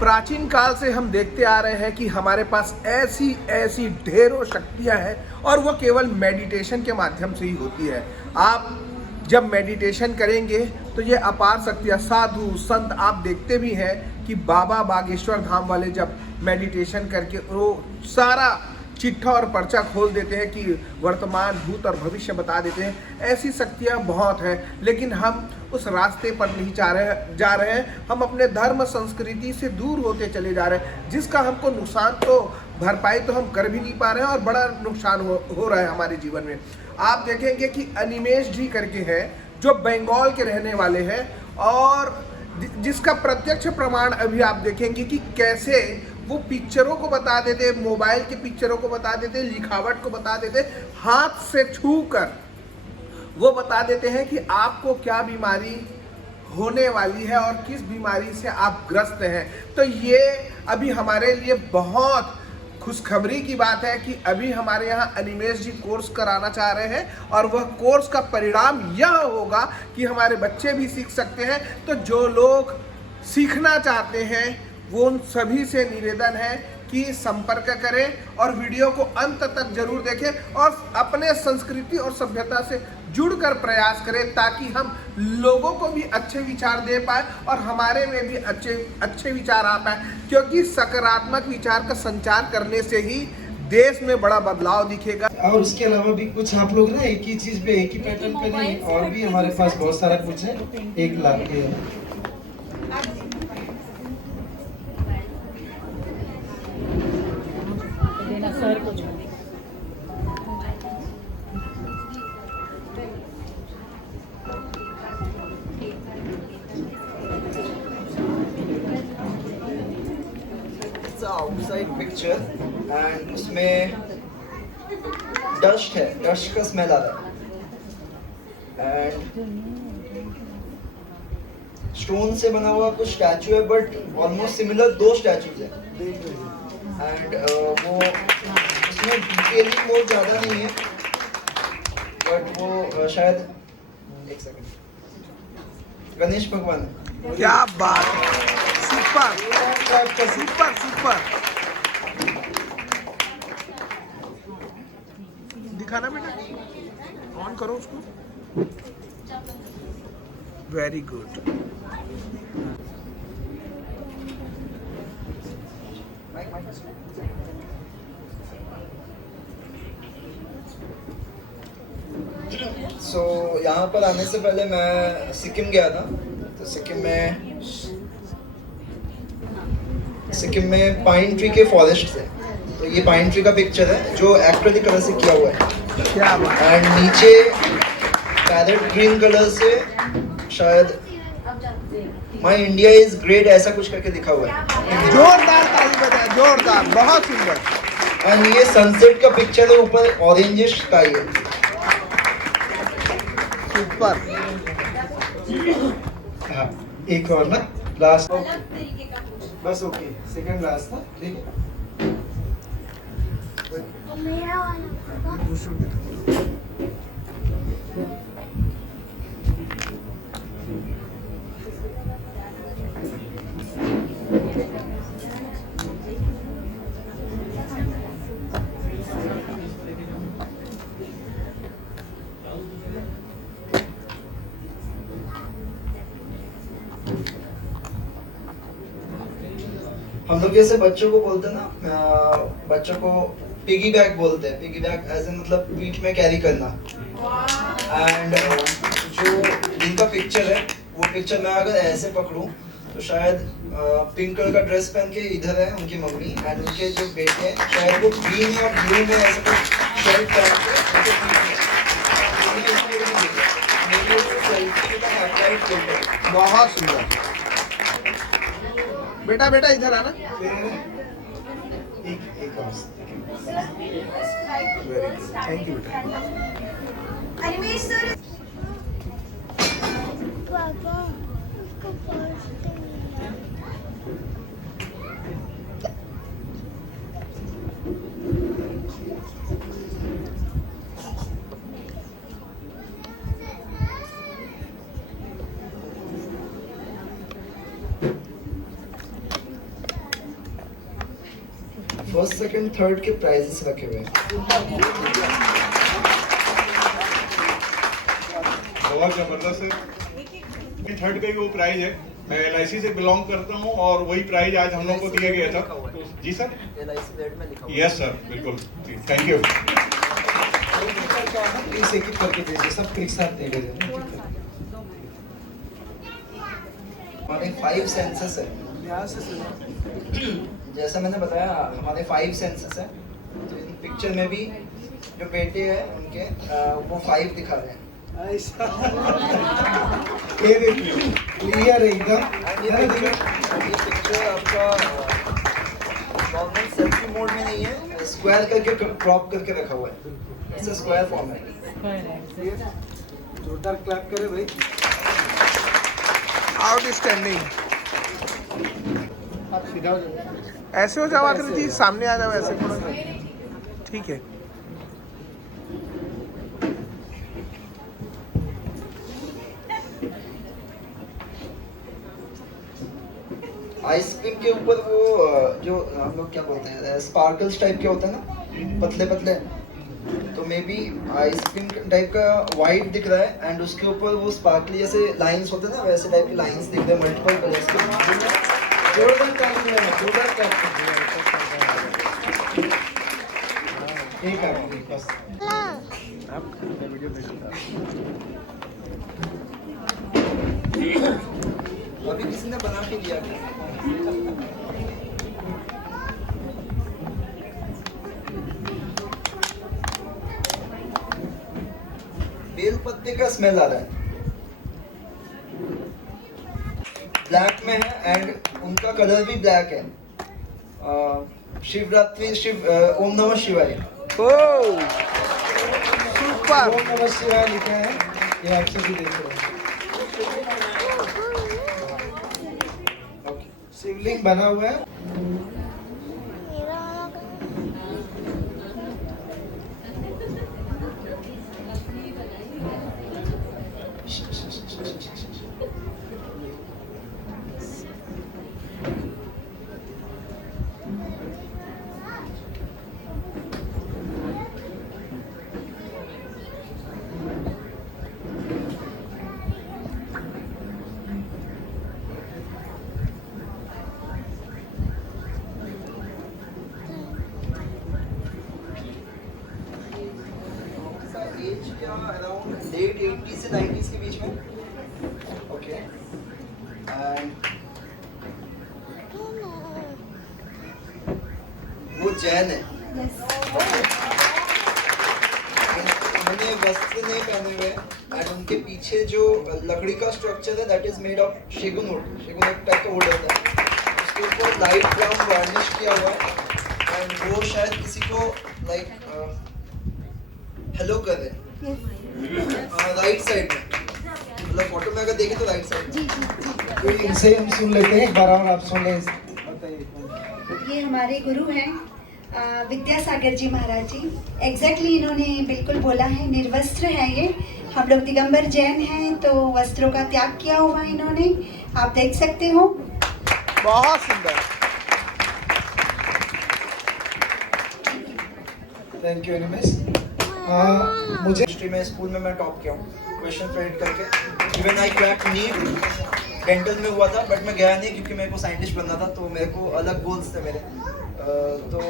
प्राचीन काल से हम देखते आ रहे हैं कि हमारे पास ऐसी ऐसी ढेरों शक्तियां हैं और वो केवल मेडिटेशन के माध्यम से ही होती है। आप जब मेडिटेशन करेंगे तो ये अपार शक्तियां, साधु संत आप देखते भी हैं कि बाबा बागेश्वर धाम वाले जब मेडिटेशन करके वो सारा चिट्ठा और पर्चा खोल देते हैं कि वर्तमान, भूत और भविष्य बता देते हैं। ऐसी शक्तियाँ बहुत हैं, लेकिन हम उस रास्ते पर नहीं जा रहे हैं। हम अपने धर्म संस्कृति से दूर होते चले जा रहे हैं, जिसका हमको नुकसान तो भरपाई तो हम कर भी नहीं पा रहे हैं और बड़ा नुकसान हो रहा है हमारे जीवन में। आप देखेंगे कि अनिमेश जी करके हैं जो बंगाल के रहने वाले हैं और जिसका प्रत्यक्ष प्रमाण अभी आप देखेंगे कि कैसे वो पिक्चरों को बता देते, मोबाइल के पिक्चरों को बता देते, लिखावट को बता देते, हाथ से छू कर वो बता देते हैं कि आपको क्या बीमारी होने वाली है और किस बीमारी से आप ग्रस्त हैं। तो ये अभी हमारे लिए बहुत खुशखबरी की बात है कि अभी हमारे यहाँ अनिमेश जी कोर्स कराना चाह रहे हैं और वह कोर्स का परिणाम यह होगा कि हमारे बच्चे भी सीख सकते हैं। तो जो लोग सीखना चाहते हैं वो उन सभी से निवेदन है कि संपर्क करें और वीडियो को अंत तक जरूर देखें और अपने संस्कृति और सभ्यता से जुड़कर प्रयास करें, ताकि हम लोगों को भी अच्छे विचार दे पाए और हमारे में भी अच्छे विचार आ पाए। क्योंकि सकारात्मक विचार का संचार करने से ही देश में बड़ा बदलाव दिखेगा। और उसके अलावा भी कुछ आप लोग ना एक ही चीज पे, एक ही पैटर्न पे नहीं, और भी हमारे पास बहुत सारा कुछ है। 1 लाख के आउटसाइड पिक्चर एंड उसमें डस्ट है, डस्ट का स्मेल आ रहा है एंड स्टोन से बना हुआ कुछ स्टैचू है, बट ऑलमोस्ट सिमिलर 2 स्टैचूज है एंड वो उसमें डिटेलिंग बहुत ज़्यादा नहीं है, बट वो शायद 1 सेकंड गणेश भगवान है। क्या बात है, सुपर सुपर सुपर। दिखाना बेटा, ऑन करो उसको। Very good. सो यहाँ पर आने से पहले मैं सिक्किम गया था। तो सिक्किम में पाइन ट्री के फॉरेस्ट थे। तो ये पाइन ट्री का पिक्चर है जो एक्रेलिक कलर से किया हुआ है। क्या बात। एंड नीचे पैरेट ग्रीन कलर से शायद माई इंडिया इज ग्रेट ऐसा कुछ करके लिखा हुआ है। जोरदार ताली बजाएं, जोरदार, बहुत सुंदर। एंड ये सनसेट का पिक्चर है, ऊपर ऑरेंजिश स्काई है। सुपर। हाँ, एक और ना लास्ट, बस ओके, सेकंड लास्ट था, ठीक है। मेरा वाला हम लोग जैसे बच्चों को बोलते हैं ना, बच्चों को पिगी बैग बोलते हैं। पिगी बैग एज ए मतलब पीठ में कैरी करना। एंड जो जिनका पिक्चर है वो पिक्चर मैं अगर ऐसे पकड़ूं तो शायद पिंक कलर का ड्रेस पहन के इधर है उनकी मम्मी, एंड उनके जो बेटे हैं शायद वो ग्रीन और ब्लू में ऐसे कुछ शर्ट पहन के। बहुत सुंदर बेटा, बेटा इधर आना। एक और वेरी गुड, थैंक यू बेटा। पापा उसको पढ़ते हैं। फर्स्ट सेकंड थर्ड के प्राइजेस रखे हुए हैं। बहुत जबरदस्त है। थर्ड पे वो प्राइज है। मैं LIC से बिलोंग करता हूँ और वही प्राइज आज हम लोग को दिया गया था। तो जी सर, यस सर, बिल्कुल जी, थैंक यू। प्लीज एक एक करके भेजिए, सब एक साथ दे दीजिए। हमारे 5 सेंसेस है। जैसा मैंने बताया हमारे 5 सेंसेस है। तो इन पिक्चर में भी जो बेटे हैं उनके वो 5 दिखा रहे हैं। ये देखिए क्लियर एकदम। ये पिक्चर आपका नॉर्मल सेल्फी मोड में नहीं है, स्क्वायर करके क्रॉप करके रखा हुआ है। इससे स्क्वायर फॉर्म है। जोरदार क्लैप करे भाई। आउटस्टैंडिंग। आप सीधा हो जाओ। ऐसे हो जाओ आकृति, सामने आ जाओ ऐसे थोड़ा। ठीक है। आइसक्रीम के ऊपर वो जो हम लोग क्या बोलते हैं स्पार्कल्स टाइप के होते हैं ना, पतले पतले। तो मे बी आइसक्रीम टाइप का वाइट दिख रहा है एंड उसके ऊपर वो स्पार्कली जैसे लाइंस होते हैं ना, वैसे टाइप की लाइंस दिख रहे हैं मल्टीपल कलर्स के। जोरदार क्लैप करें, जोरदार क्लैप करें। एक आदमी बस। अभी किसी ने बना के दिया क्या? बेल पत्ते का स्मेल आ रहा है, ब्लैक में है एंड उनका कलर भी ब्लैक है। शिवरात्रि ओम नमः शिवाय। ओह सुपर। ओम नमः शिवाय लिखा है, ये आपसे भी देख रहे हैं। शिवलिंग बना हुआ है। मेरा वाला एज क्या अराउंड लेट 80 से 90s के बीच में। ओके एंड वो जैन है। उन्होंने वस्त्र नहीं पहने हुए एंड उनके पीछे जो लकड़ी का स्ट्रक्चर है that is made of shegun wood. Shegun wood type का वुड होता है, उसके ऊपर लाइट ब्राउन वार्निश किया हुआ है एंड वो शायद किसी को लाइक हेलो कर रहे हैं राइट साइड में, मतलब फोटो में अगर देखें तो राइट साइड। कोई इनसे हम सुन लेते हैं एक बार और आप सुन लें। बताइए। ये हमारे गुरु हैं विद्यासागर जी महाराज जी। एग्जैक्टली इन्होंने बिल्कुल बोला है, निर्वस्त्र है ये। हम लोग दिगंबर जैन हैं तो वस्त्रों का त्याग किया हुआ इन्होंने, आप देख सकते हो। बहुत सुंदर। थैंक यू एनिमेस। मुझे हिस्ट्री में स्कूल में मैं टॉप किया हूँ क्वेश्चन प्रिंट करके। Even I crack NEET dental में हुआ था बट मैं गया नहीं क्योंकि मेरे को साइंटिस्ट बनना था, तो मेरे को अलग गोल्स थे मेरे। तो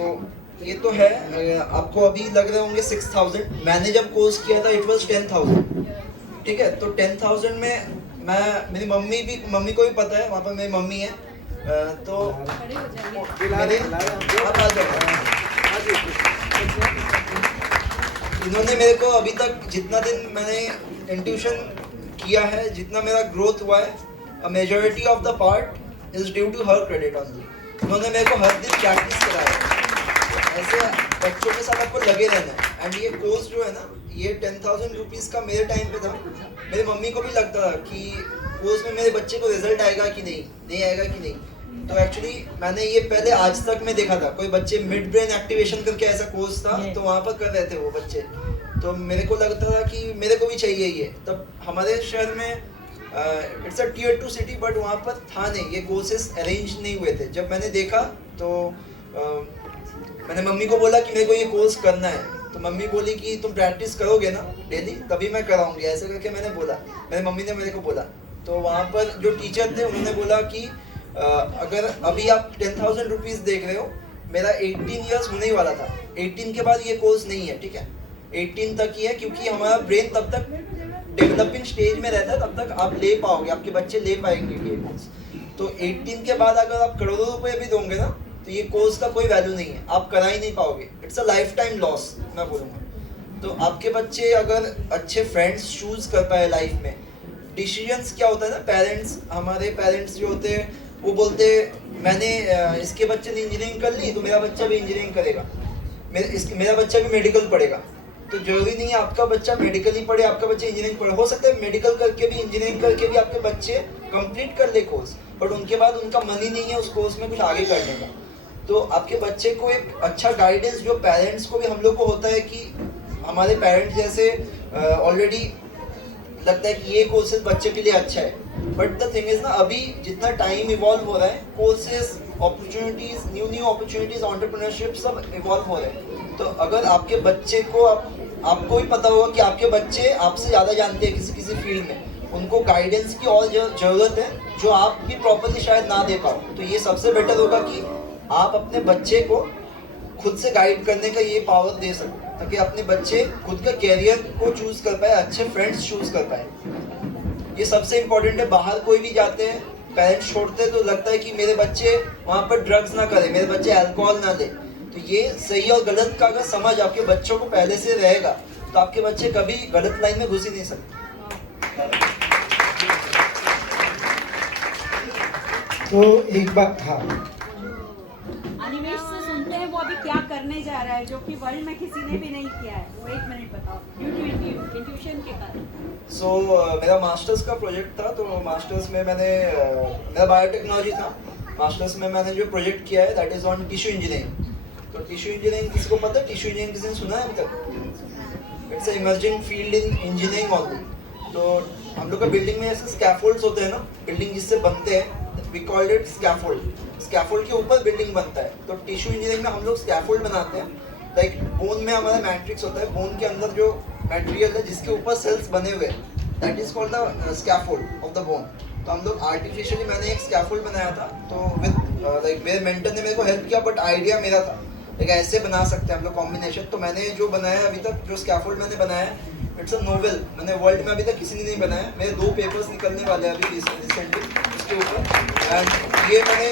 ये तो है। आपको अभी लग रहे होंगे 6000, मैंने जब कोर्स किया था इट वाज 10000। ठीक है, तो 10000 में मैं, मेरी मम्मी को भी पता है, वहाँ पर मेरी मम्मी है। तो मेरे आप आ जाओ। इन्होंने मेरे को अभी तक जितना दिन मैंने इंट्यूशन किया है, जितना मेरा ग्रोथ हुआ है, a majority of the part is due to her credit only. उन्होंने मेरे को हर दिन प्रैक्टिस कराया। ऐसे बच्चों के साथ आपको लगे रहना है। एंड ये कोर्स जो है ना, ये 10,000 रुपीज़ का मेरे टाइम पे था। मेरी मम्मी को भी लगता था कि कोर्स में मेरे बच्चे को रिजल्ट आएगा कि नहीं आएगा कि नहीं। तो एक्चुअली मैंने ये पहले आज तक में देखा था, कोई बच्चे मिड ब्रेन एक्टिवेशन करके ऐसा कोर्स था, तो वहाँ पर कर रहे थे वो बच्चे। तो मेरे को लगता था कि मेरे को भी चाहिए ये। तब हमारे शहर में it's a tier 2 city, but वहाँ पर था नहीं, ये कोर्सेज अरेंज नहीं हुए थे। जब मैंने देखा तो मैंने मम्मी को बोला कि मेरे को ये कोर्स करना है, तो मम्मी बोली कि तुम प्रैक्टिस करोगे ना डेली तभी मैं कराऊंगी, ऐसे करके मैंने बोला, मेरी मम्मी ने मेरे को बोला। तो वहाँ पर जो टीचर थे उन्होंने बोला कि अगर अभी आप 10,000 रुपीज़ देख रहे हो, मेरा 18 ईयर्स होने ही वाला था, 18 के बाद ये कोर्स नहीं है, ठीक है, 18 तक ही है, क्योंकि हमारा ब्रेन तब तक डेवलपिंग स्टेज में रहता है, तब तक आप ले पाओगे, आपके बच्चे ले पाएंगे ये कोर्स। तो 18 के बाद अगर आप करोड़ों रुपए भी दोगे ना तो ये कोर्स का कोई वैल्यू नहीं है, आप करा ही नहीं पाओगे, it's a life time loss मैं बोलूँगा। तो आपके बच्चे अगर अच्छे फ्रेंड्स चूज कर पाए लाइफ में, डिसीजंस क्या होता है ना, पेरेंट्स, हमारे पेरेंट्स जो होते हैं वो बोलते हैं मैंने इसके बच्चे ने इंजीनियरिंग कर ली तो मेरा बच्चा भी इंजीनियरिंग करेगा, मेरा बच्चा भी मेडिकल पढ़ेगा। तो जरूरी नहीं है आपका बच्चा मेडिकल ही पढ़े, आपका बच्चा इंजीनियरिंग पढ़े, हो सकता है मेडिकल करके भी इंजीनियरिंग करके भी आपके बच्चे कंप्लीट कर ले कोर्स, बट उनके बाद उनका मन ही नहीं है उस कोर्स में कुछ आगे करने का। तो आपके बच्चे को एक अच्छा गाइडेंस जो पेरेंट्स को भी हम लोग को होता है कि हमारे पेरेंट्स जैसे ऑलरेडी लगता है कि ये कोर्सेज बच्चे के लिए अच्छा है, बट द थिंग इज ना, अभी जितना टाइम इवॉल्व हो रहा है, courses, opportunities, new opportunities, entrepreneurship सब इवॉल्व हो रहे हैं। तो अगर आपके बच्चे को आपको भी पता होगा कि आपके बच्चे आपसे ज़्यादा जानते हैं किसी फील्ड में, उनको गाइडेंस की और ज़रूरत है जो आप भी प्रॉपरली शायद ना दे पाओ। तो ये सबसे बेटर होगा कि आप अपने बच्चे को खुद से गाइड करने का ये पावर दे सको, ताकि अपने बच्चे खुद का कैरियर को चूज कर पाए, अच्छे फ्रेंड्स चूज कर पाए। ये सबसे इम्पोर्टेंट है। बाहर कोई भी जाते हैं, पेरेंट्स छोड़ते हैं तो लगता है कि मेरे बच्चे वहाँ पर ड्रग्स ना करें, मेरे बच्चे अल्कोहल ना लें। तो ये सही और गलत का अगर समझ आपके बच्चों को पहले से रहेगा तो आपके बच्चे कभी गलत लाइन में घुस ही नहीं सकते। तो एक बार, हाँ, अनिमेश से सुनते हैं वो अभी क्या करने जा रहा है जो कि वर्ल्ड में किसी ने भी नहीं किया है, वो 1 मिनट बताओ। इंट्यूशन के कारण मेरा मास्टर्स का प्रोजेक्ट था, तो मास्टर्स में मैंने मेरा बायोटेक्नोलॉजी था, मास्टर्स में मैंने जो प्रोजेक्ट किया है that is on tissue engineering. तो टिश्यू इंजीनियरिंग किसको पता है? टिश्यू इंजीनियरिंग किसी ने सुना है अभी तक? It's emerging field in engineering only. तो हम लोग का बिल्डिंग में ऐसे स्कैफोल्ड्स होते हैं ना, बिल्डिंग जिससे बनते हैं, we called it scaffold. Scaffold के ऊपर बिल्डिंग बनता है। तो टिश्यू इंजीनियरिंग में हम लोग स्कैफोल्ड बनाते हैं। लाइक बोन में हमारा मैट्रिक्स होता है, बोन के अंदर जो मटेरियल है जिसके ऊपर सेल्स बने हुए हैं, that is called the scaffold of the bone. तो हम लोग आर्टिफिशियली, मैंने एक स्कैफोल्ड बनाया था, तो विद लाइक मेरे मेंटर ने मेरे को हेल्प किया, बट आइडिया मेरा था लाइक ऐसे बना सकते हैं हम लोग कॉम्बिनेशन। तो मैंने जो बनाया अभी तक, जो स्कैफोल्ड मैंने बनाया है, इट्स अ नोवेल। मैंने वर्ल्ड में अभी तक किसी ने नहीं बनाया। मेरे 2 पेपर्स निकलने वाले हैं अभी रिसेंटली इसके ऊपर। एंड ये मैंने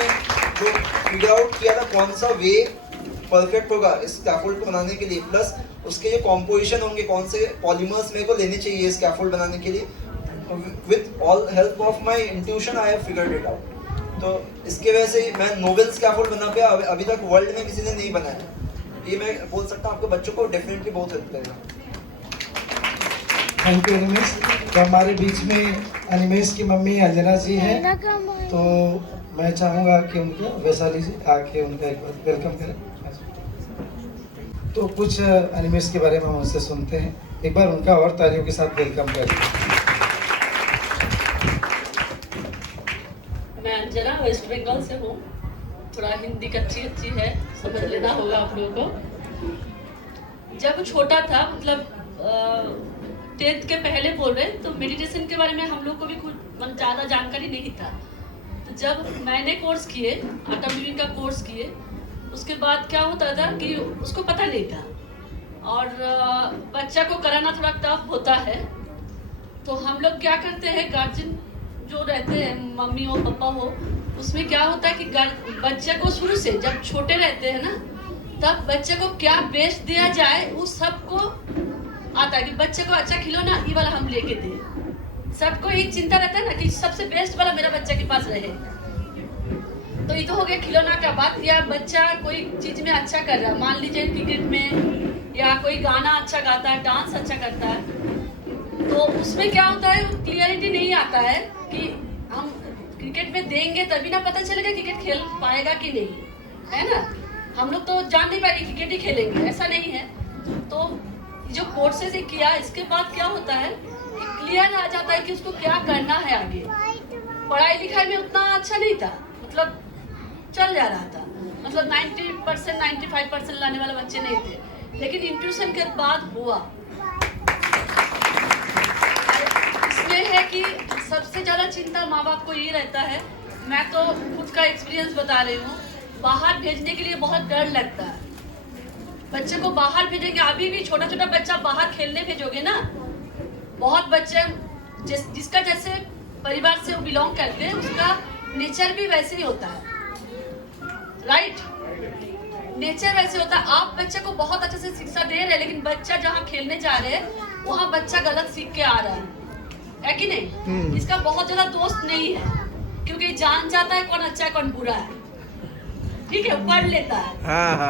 जो फिगर आउट किया था कौन सा वे परफेक्ट होगा इस स्कैफोल्ड को बनाने के लिए, प्लस उसके जो कॉम्पोजिशन होंगे, कौन से पॉलीमर्स मेरे को लेने चाहिए स्कैफोल्ड बनाने के लिए, with all help of my intuition I have figured it out. तो इसके वजह से मैं नोवेल स्कैफोल्ड बना पाया, अभी तक वर्ल्ड में किसी ने नहीं बनाया। ये मैं बोल सकता हूँ आपके बच्चों को डेफिनेटली बहुत हेल्प करेगा। Thank you Animesh. तो हमारे बीच में अनिमेश की मम्मी अंजना जी हैं, तो मैं चाहूँगा कि उनके वैशाली जी आके उनका एक बार वेलकम करें। तो कुछ अनिमेश के बारे में हम उनसे सुनते हैं, एक बार उनका और तालियों के साथ वेलकम करें। मैं अंजना वेस्ट बंगाल से हूँ। थोड़ा हिंदी कच्ची है, समझ लेना होगा आप लोगों को। जब छोटा था, मतलब 10th के पहले बोल रहे, तो मेडिटेशन के बारे में हम लोग को भी कुछ ज़्यादा जानकारी नहीं था। तो जब मैंने कोर्स किए, आटा ब्रीडिंग का कोर्स किए, उसके बाद क्या होता था कि उसको पता नहीं था, और बच्चा को कराना थोड़ा टफ होता है। तो हम लोग क्या करते हैं, गार्जियन जो रहते हैं, मम्मी हो पापा हो, उसमें क्या होता है कि बच्चे को शुरू से जब छोटे रहते हैं ना, तब बच्चे को क्या बेस्ट दिया जाए उस सबको आता है कि बच्चे को अच्छा खिलौना ये वाला हम लेके दें। सबको एक चिंता रहता है ना कि सबसे बेस्ट वाला मेरा बच्चा के पास रहे। तो ये तो हो गया खिलौना का बात। या बच्चा कोई चीज में अच्छा कर रहा है, मान लीजिए क्रिकेट में, या कोई गाना अच्छा गाता है, डांस अच्छा करता है, तो उसमें क्या होता है, क्लियरिटी नहीं आता है कि हम क्रिकेट में देंगे तभी ना पता चलेगा क्रिकेट खेल पाएगा कि नहीं, है ना। हम लोग तो जान नहीं पाएंगे क्रिकेट ही खेलेंगे, ऐसा नहीं है। तो जो कोर्सेज किया, इसके बाद क्या होता है कि क्लियर आ जाता है कि उसको क्या करना है आगे। पढ़ाई लिखाई में उतना अच्छा नहीं था, मतलब चल जा रहा था, मतलब 90% 95% लाने वाले बच्चे नहीं थे, लेकिन इंट्यूशन के बाद हुआ। इसमें है कि सबसे ज़्यादा चिंता माँ बाप को ये रहता है, मैं तो खुद का एक्सपीरियंस बता रही हूँ, बाहर भेजने के लिए बहुत डर लगता है। बच्चे को बाहर भेजेंगे, अभी भी छोटा छोटा बच्चा बाहर खेलने भेजोगे ना, बहुत बच्चे जिसका जैसे परिवार से वो बिलोंग करते हैं उसका नेचर भी वैसे ही होता है, राइट? नेचर वैसे होता है। आप बच्चे को बहुत अच्छे से शिक्षा दे रहे हैं, लेकिन बच्चा जहाँ खेलने जा रहे हैं वहाँ बच्चा गलत सीख के आ रहा है कि नहीं? इसका बहुत ज्यादा दोस्त नहीं है, क्योंकि जान जाता है कौन अच्छा है कौन बुरा है, ठीक है? पढ़ लेता है,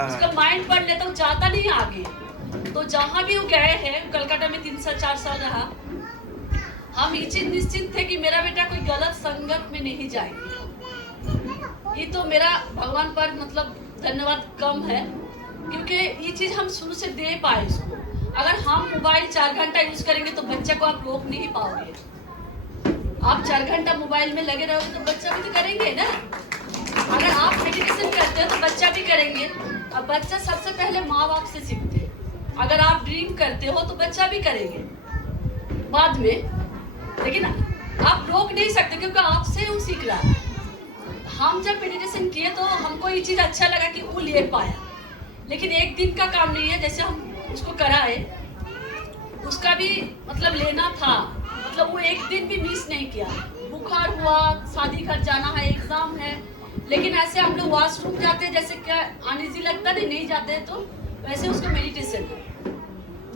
उसका माइंड पढ़ लेता है, जाता नहीं आगे। तो जहाँ भी वो गए हैं, कलकत्ता में 3 साल 4 साल रहा, हम ये चीज निश्चित थे कि मेरा बेटा कोई गलत संगत में नहीं जाएगा। ये तो मेरा भगवान पर मतलब धन्यवाद कम है, क्योंकि ये चीज हम शुरू से दे पाए इसको। अगर हम मोबाइल 4 घंटा यूज करेंगे तो बच्चे को आप रोक नहीं पाओगे। आप 4 घंटा मोबाइल में लगे रहोगे तो बच्चा भी तो करेंगे ना। अगर आप मेडिटेशन करते हो तो बच्चा भी करेंगे। अब बच्चा सबसे पहले माँ बाप से सीखते हैं। अगर आप ड्रीम करते हो तो बच्चा भी करेंगे बाद में, लेकिन आप रोक नहीं सकते क्योंकि आपसे वो सीख रहा है। हम जब मेडिटेशन किए तो हमको ये चीज़ अच्छा लगा कि वो ले पाया, लेकिन एक दिन का काम नहीं है। जैसे हम उसको कराए, उसका भी मतलब लेना था, मतलब वो एक दिन भी मिस नहीं किया। बुखार हुआ, शादी घर जाना है, एग्जाम है, लेकिन ऐसे हम लोग वॉशरूम जाते हैं, जैसे क्या अनइजी लगता नहीं जाते हैं, तो वैसे उसको मेडिटेशन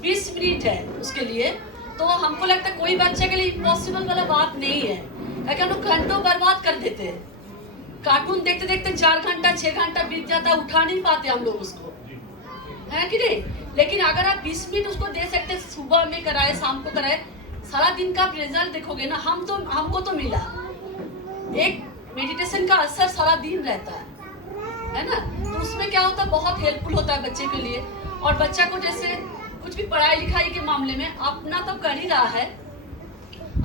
20 मिनट है उसके लिए। तो हमको लगता है कोई बच्चे के लिए इम्पॉसिबल वाला बात नहीं है, क्योंकि हम लोग घंटों बर्बाद कर देते हैं। कार्टून देखते देखते 4 घंटा 6 घंटा बीत जाता है, उठा नहीं पाते हम लोग उसको, है कि नहीं? लेकिन अगर आप 20 मिनट उसको दे सकते, सुबह में कराए शाम को कराए, सारा दिन का रिजल्ट देखोगे ना। हमको तो मिला एक मेडिटेशन का असर सारा दिन रहता है ना? तो उसमें क्या होता है, बहुत हेल्पफुल होता है बच्चे के लिए। और बच्चा को जैसे कुछ भी पढ़ाई लिखाई के मामले में अपना तो कर ही रहा है,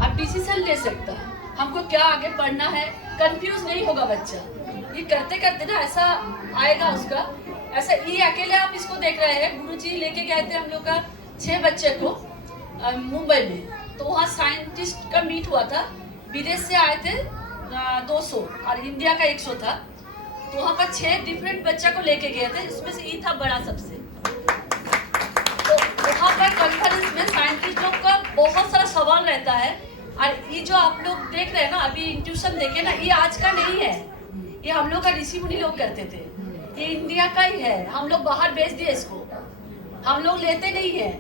अब डिसीजन ले सकता है हमको क्या आगे पढ़ना है, कंफ्यूज नहीं होगा बच्चा। ये करते करते ना ऐसा आएगा उसका। ऐसा ये अकेले आप इसको देख रहे हैं, गुरुजी लेके गए थे हम लोग का 6 बच्चे को मुंबई में, तो वहाँ साइंटिस्ट का मीट हुआ था। विदेश से आए थे 200 और इंडिया का 100 था, तो वहाँ पर 6 डिफरेंट बच्चा को लेके गए थे, इसमें से ये था बड़ा सबसे। तो वहाँ पर कॉन्फ्रेंस में साइंटिस्ट लोग का बहुत सारा सवाल रहता है। और ये जो आप लोग देख रहे हैं ना, अभी इंट्यूशन देखे ना, ये आज का नहीं है, ये हम लोग का ऋषि मुनि लोग करते थे। ये इंडिया का ही है, हम लोग बाहर बेच दिए इसको, हम लोग लेते नहीं है।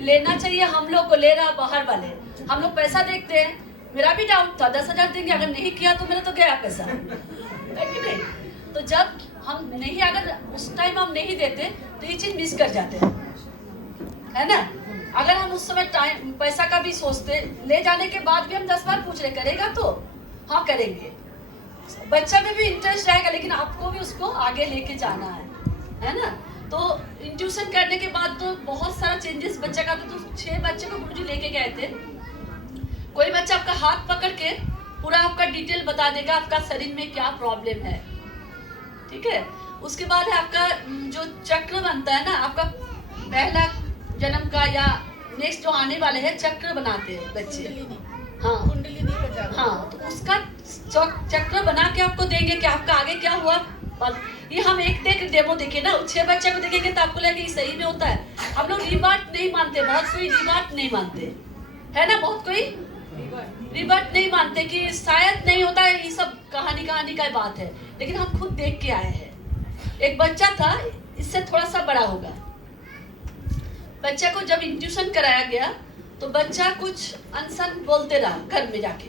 लेना चाहिए हम लोग को, ले रहा बाहर वाले। हम लोग पैसा देखते हैं, मेरा भी डाउट था 10,000 देंगे, अगर नहीं किया तो मेरा तो गया पैसा, है कि नहीं? तो जब हम नहीं, अगर उस टाइम हम नहीं देते तो ये चीज मिस कर जाते हैं, है ना? अगर हम उस समय टाइम पैसा का भी सोचते, ले जाने के बाद भी हम 10 बार पूछ रहे, करेगा तो हाँ करेंगे। बच्चा में भी इंटरेस्ट रहेगा, लेकिन आपको भी उसको आगे लेके जाना है ना? तो इंट्यूशन करने के बाद तो बहुत सारा चेंजेस बच्चा का। तो 6 बच्चे को गुरुजी लेके गए थे। कोई बच्चा आपका हाथ पकड़ के पूरा आपका डिटेल बता देगा, आपका शरीर में क्या प्रॉब्लम है, ठीक है? उसके बाद है आपका जो चक्र बनता है ना, आपका पहला जन्म का या नेक्स्ट जो आने वाले हैं, चक्र बनाते हैं बच्चे। हाँ, तो उसका चक्र बना के आपको देंगे कि आपका आगे क्या हुआ। ये हम एक डेमो देखे ना, 6 बच्चे को देखेंगे तो आपको लगेगा ये सही में होता है। हम लोग रिबर्थ नहीं मानते, बहुत कोई रिबर्थ नहीं मानते, है ना? बहुत कोई रिबर्थ नहीं मानते कि शायद नहीं होता है, ये सब कहानी का बात है। लेकिन हम खुद देख के आए हैं। एक बच्चा था, इससे थोड़ा सा बड़ा होगा, बच्चा को जब इंट्यूशन कराया गया तो बच्चा कुछ अनसन बोलते रहा घर में जाके,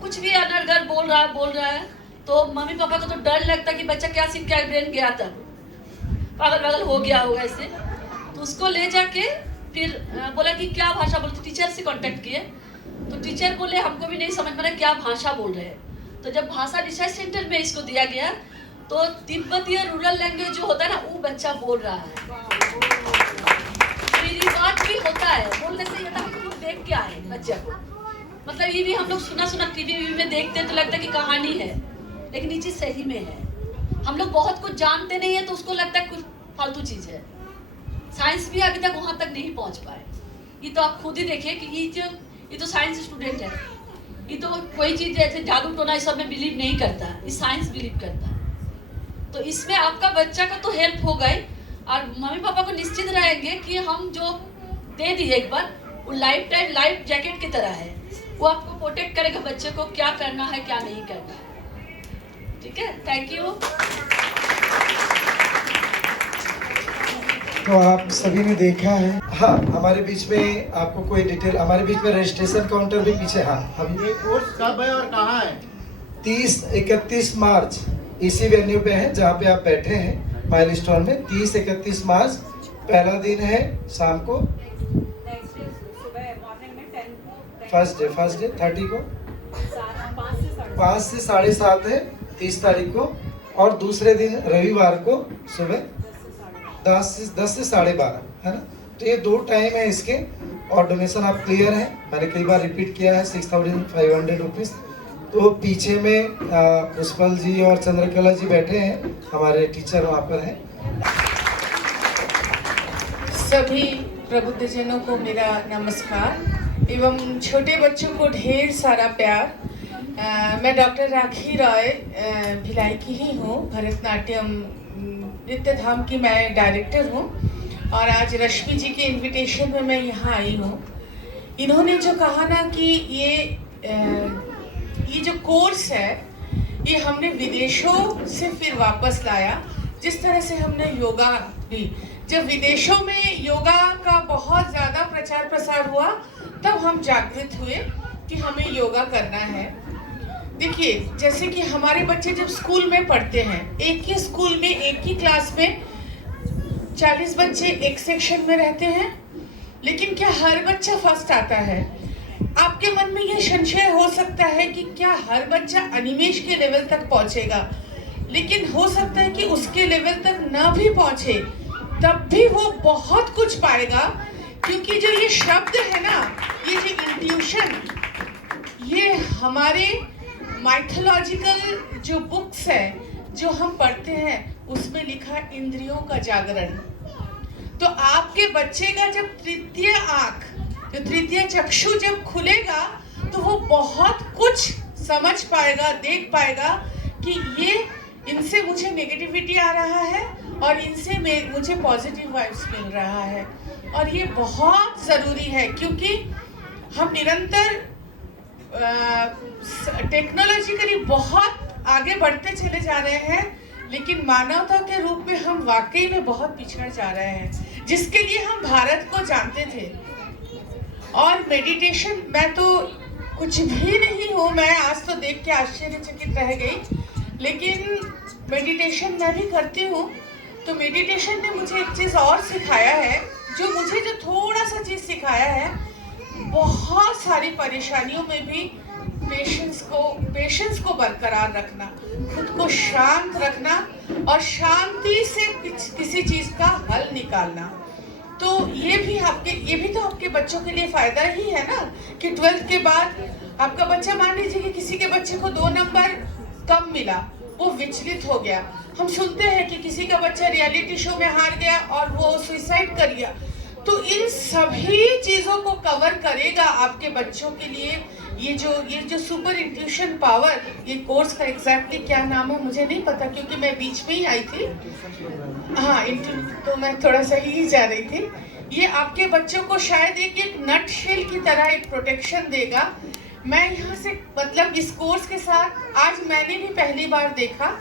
कुछ भी अनर्गल बोल रहा है। तो मम्मी पापा को तो डर लगता कि बच्चा क्या सीख के ब्रेन गया था, पागल हो गया होगा ऐसे। तो उसको ले जाके फिर बोला कि क्या भाषा बोलते, टीचर से कांटेक्ट किए तो टीचर बोले हमको भी नहीं समझ में आ रहा क्या भाषा बोल रहे हैं। तो जब भाषा रिसर्च सेंटर में इसको दिया गया तो तिब्बतीय रूरल लैंग्वेज जो होता है ना, वो बच्चा बोल रहा है। मेरी बात भी होता है बोलने से, ये हम खुद देख के आए बच्चे को। मतलब ये भी हम लोग सुना टीवी में देखते हैं तो लगता है कि कहानी है, लेकिन ये चीज सही में है। हम लोग बहुत कुछ जानते नहीं है तो उसको लगता है कुछ फालतू चीज है। साइंस भी अभी तक वहां तक नहीं पहुंच पाए। ये तो आप खुद ही देखिए कि ये तो साइंस स्टूडेंट है, ये तो कोई चीज जैसे जादू टोना इस सब में बिलीव नहीं करता, ये साइंस बिलीव करता है। तो इसमें आपका बच्चा का तो हेल्प हो गई, और मम्मी पापा को निश्चित रहेंगे कि हम जो दे दिए एक बार, वो लाइफ टाइम लाइफ जैकेट की तरह है, वो आपको प्रोटेक्ट करेगा बच्चे को क्या करना है क्या नहीं करना है। ठीक है, थैंक यू। तो आप सभी ने देखा है। हाँ, हमारे बीच में आपको कोई डिटेल, हमारे बीच में रजिस्ट्रेशन काउंटर भी पीछे। हाँ, अभी ये कोर्स कब है और कहाँ है? 30-31 मार्च इसी वेन्यू पे है जहाँ पे आप बैठे हैं माइल स्टोन में। 30-31 मार्च पहला दिन है शाम को, नेक्स्ट डे सुबह मॉर्निंग में 10 फर्स्ट डे 30 को 5 5 से 7:30 से 7:30 है 30 तारीख को, और दूसरे दिन रविवार को सुबह 10 से 12:30 है ना। तो ये 2 टाइम है इसके, और डोनेशन आप क्लियर है, मैंने कई बार रिपीट किया है 6,500 रुपीज़। तो पीछे में पुष्पल जी और चंद्रकला जी बैठे हैं, हमारे टीचर वहाँ पर हैं। सभी प्रबुद्धजनों को मेरा नमस्कार एवं छोटे बच्चों को ढेर सारा प्यार। मैं डॉक्टर राखी रॉय भिलाई की ही हूँ, भरतनाट्यम नृत्य धाम की मैं डायरेक्टर हूँ, और आज रश्मि जी के इनविटेशन में मैं यहाँ आई हूँ। इन्होंने जो कहा ना कि ये जो कोर्स है ये हमने विदेशों से फिर वापस लाया, जिस तरह से हमने योगा भी, जब विदेशों में योगा का बहुत ज़्यादा प्रचार प्रसार हुआ तब हम जागृत हुए कि हमें योगा करना है। देखिए, जैसे कि हमारे बच्चे जब स्कूल में पढ़ते हैं, एक ही स्कूल में एक ही क्लास में 40 बच्चे एक सेक्शन में रहते हैं, लेकिन क्या हर बच्चा फर्स्ट आता है? आपके मन में ये संशय हो सकता है कि क्या हर बच्चा अनिमेश के लेवल तक पहुंचेगा, लेकिन हो सकता है कि उसके लेवल तक ना भी पहुंचे, तब भी वो बहुत कुछ पाएगा। क्योंकि जो ये शब्द है ना, ये जो इंट्यूशन, ये हमारे माइथोलॉजिकल जो बुक्स है जो हम पढ़ते हैं उसमें लिखा इंद्रियों का जागरण। तो आपके बच्चे का जब तृतीय आंख, जो तृतीय चक्षु जब खुलेगा तो वो बहुत कुछ समझ पाएगा, देख पाएगा कि ये इनसे मुझे नेगेटिविटी आ रहा है और इनसे मुझे पॉजिटिव वाइब्स मिल रहा है। और ये बहुत ज़रूरी है, क्योंकि हम निरंतर टेक्नोलॉजिकली बहुत आगे बढ़ते चले जा रहे हैं, लेकिन मानवता के रूप में हम वाकई में बहुत पिछड़ जा रहे हैं, जिसके लिए हम भारत को जानते थे। और मेडिटेशन, मैं तो कुछ भी नहीं हूँ, मैं आज तो देख के आश्चर्यचकित रह गई, लेकिन मेडिटेशन मैं भी करती हूँ। तो मेडिटेशन ने मुझे एक चीज़ और सिखाया है, जो थोड़ा सा चीज़ सिखाया है, बहुत सारी परेशानियों में भी पेशेंस को बरकरार रखना, खुद को शांत रखना और शांति से किसी चीज़ का हल निकालना। तो ये भी तो आपके बच्चों के लिए फ़ायदा ही है ना, कि 12th के बाद आपका बच्चा, मान लीजिए कि किसी के बच्चे को 2 नंबर कम मिला, वो विचलित हो गया। हम सुनते हैं कि किसी का बच्चा रियलिटी शो में हार गया और वो सुसाइड कर लिया। तो इन सभी चीज़ों को कवर करेगा आपके बच्चों के लिए ये जो सुपर इंट्यूशन पावर। ये कोर्स का एग्जैक्टली क्या नाम है मुझे नहीं पता, क्योंकि मैं बीच में ही आई थी। हाँ, तो मैं थोड़ा सा ही जा रही थी। ये आपके बच्चों को शायद एक नट शेल की तरह एक प्रोटेक्शन देगा। मैं यहाँ से, मतलब इस कोर्स के साथ आज मैंने भी पहली बार देखा,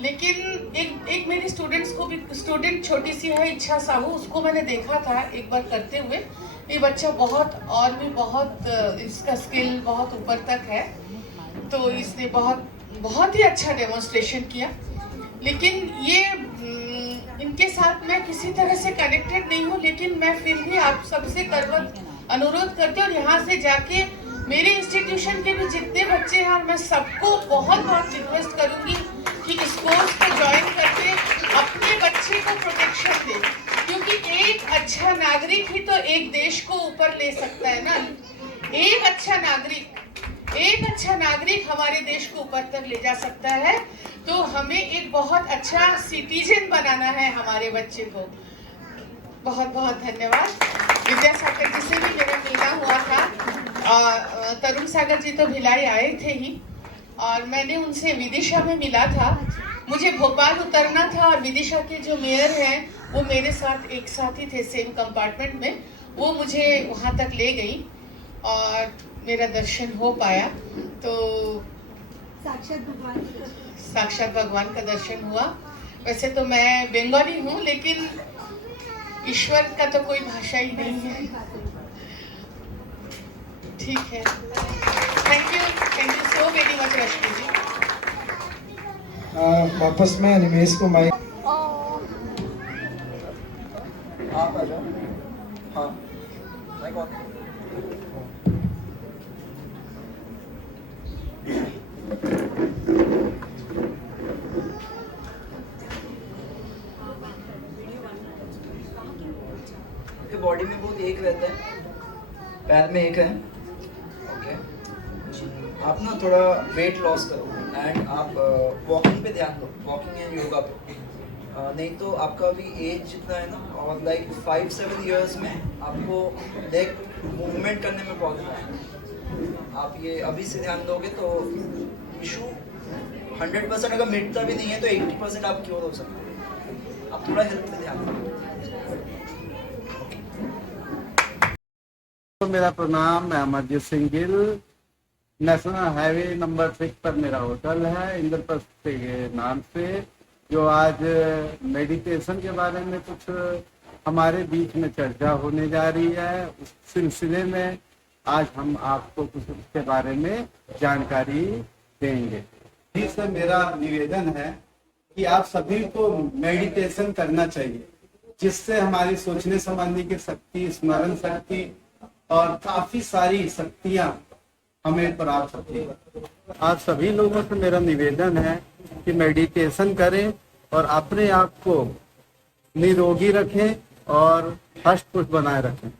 लेकिन एक मेरी स्टूडेंट छोटी सी है, इच्छा साहू, उसको मैंने देखा था एक बार करते हुए। ये बच्चा बहुत इसका स्किल बहुत ऊपर तक है, तो इसने बहुत ही अच्छा डेमोन्स्ट्रेशन किया। लेकिन ये इनके साथ मैं किसी तरह से कनेक्टेड नहीं हूँ, लेकिन मैं फिर भी आप सबसे करवत अनुरोध करती हूँ, और यहाँ से जाके मेरे इंस्टीट्यूशन के भी जितने बच्चे हैं, और मैं सबको बहुत रिक्वेस्ट करूँगी कि इस कोर्स को ज्वाइन करके अपने बच्चे को प्रोटेक्शन दे, क्योंकि एक अच्छा नागरिक ही तो एक देश को ऊपर ले सकता है ना। एक अच्छा नागरिक हमारे देश को ऊपर तक ले जा सकता है। तो हमें एक बहुत अच्छा सिटीजन बनाना है हमारे बच्चे को। बहुत बहुत धन्यवाद। विद्यासागर जी से भी मेरा मिलना हुआ था। तरुण सागर जी तो भिलाई आए थे ही, और मैंने उनसे विदिशा में मिला था। मुझे भोपाल उतरना था और विदिशा के जो मेयर हैं वो मेरे साथ एक साथ ही थे, सेम कंपार्टमेंट में। वो मुझे वहाँ तक ले गई और मेरा दर्शन हो पाया। तो साक्षात भगवान का दर्शन हुआ। वैसे तो मैं बंगाली हूँ, लेकिन ईश्वर का तो कोई भाषा ही नहीं है। ठीक है, thank you so very much Rashmi ji. वापस में निमेश को माइक। आप आ जाओ। हाँ, माइक ऑन। बॉडी में बहुत एक रहता है, पैर में एक है। ओके, आप ना थोड़ा वेट लॉस करो एंड आप वॉकिंग पे ध्यान दो, वॉकिंग एंड योगा पे। नहीं तो आपका अभी एज जितना है ना, और लाइक 5-7 इयर्स में आपको लेग मूवमेंट करने में प्रॉब्लम है। आप ये अभी से ध्यान दोगे तो इशू 100% अगर मिटता भी नहीं है तो 80% आप क्योर हो सकते हैं। आप थोड़ा हेल्थ पे ध्यान दो। तो मेरा प्रणाम, मैं Amarjeet Singh Gill. National highway number 6 पर मेरा होटल है, इंद्रप्रस्थ के नाम से, जो आज मेडिटेशन के बारे में कुछ हमारे बीच में चर्चा होने जा रही है। उस सिलसिले में आज हम आपको कुछ उसके बारे में जानकारी देंगे। इस मेरा निवेदन है कि आप सभी को मेडिटेशन करना चाहिए, जिससे हमारी सोचने समझने की शक्ति, स्मरण शक्ति और काफी सारी शक्तियां हमें प्राप्त होती है। आप सभी लोगों से मेरा निवेदन है कि मेडिटेशन करें और अपने आप को निरोगी रखें और हष्ट पुष्ट बनाए रखें।